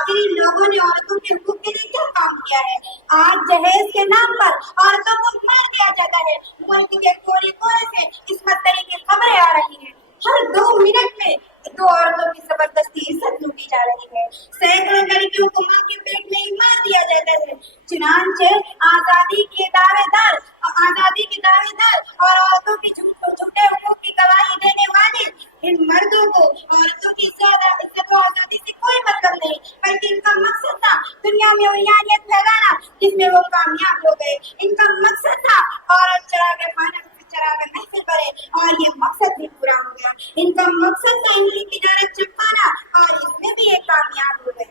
आखिर इन लोगों ने औरतों के हुकूक के लिए क्या काम किया है? आज दहेज के नाम पर औरतों को मार दिया जाता है। मुल्क के कोने कोने से इस मसले की खबरें आ रही हैं। हर 2 मिनट में 2 औरतों की जबरदस्ती इज्जत लूटी जा रही है। सैकड़ों लड़कियों को मां के पेट में ही मार दिया जाता है। चुनांचे आजादी के दावेदार और औरतों की झूठे हुकूक की गवाही देने वाले इन मर्दों को औरतों की इज्जत और आजादी से कोई मतलब नहीं, बल्कि इनका मकसद था दुनिया में उरियानियत फैलाना, जिसमें वो कामयाब हो गए। इनका मकसद था औरत चरागर महफिल करे, और ये मकसद भी पूरा हो गया। इनका मकसद था इनकी तिजारत चिपकाना, और इसमें भी ये कामयाब हो गए।